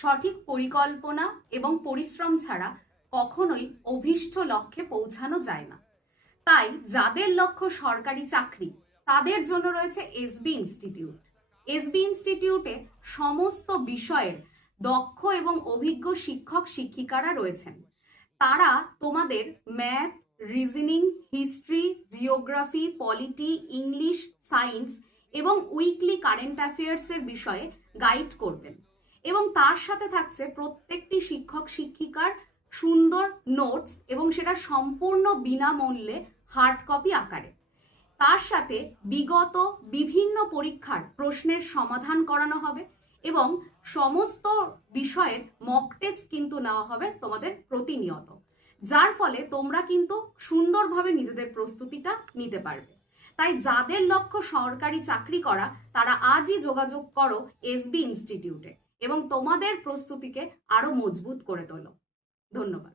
সঠিক পরিকল্পনা এবং পরিশ্রম ছাড়া কখনোই অভীষ্ট লক্ষ্যে পৌঁছানো যায় না। তাই যাদের লক্ষ্য সরকারি চাকরি তাদের জন্য রয়েছে এসবি ইনস্টিটিউট। এসবি ইনস্টিটিউটে সমস্ত বিষয়ের দক্ষ এবং অভিজ্ঞ শিক্ষক শিক্ষিকারা রয়েছেন। তারা তোমাদের math, reasoning, history, geography, polity, English, science এবং উইকলি কারেন্ট অ্যাফেয়ার্সের বিষয়ে গাইড করবেন। এবং তার সাথে থাকছে প্রত্যেকটি শিক্ষক শিক্ষিকার সুন্দর নোটস, এবং সেটা সম্পূর্ণ বিনামূল্যে হার্ড কপি আকারে। তার সাথে বিগত বিভিন্ন পরীক্ষার প্রশ্নের সমাধান করানো হবে এবং সমস্ত বিষয়ের মক টেস্ট কিন্তু নেওয়া হবে তোমাদের প্রতিনিয়ত, যার ফলে তোমরা কিন্তু সুন্দরভাবে নিজেদের প্রস্তুতিটা নিতে পারবে। তাই যাদের লক্ষ্য সরকারি চাকরি করা তারা আজই যোগাযোগ করো এসবি ইনস্টিটিউটে এবং তোমাদের প্রস্তুতিকে আরো মজবুত করে তোলো। ধন্যবাদ।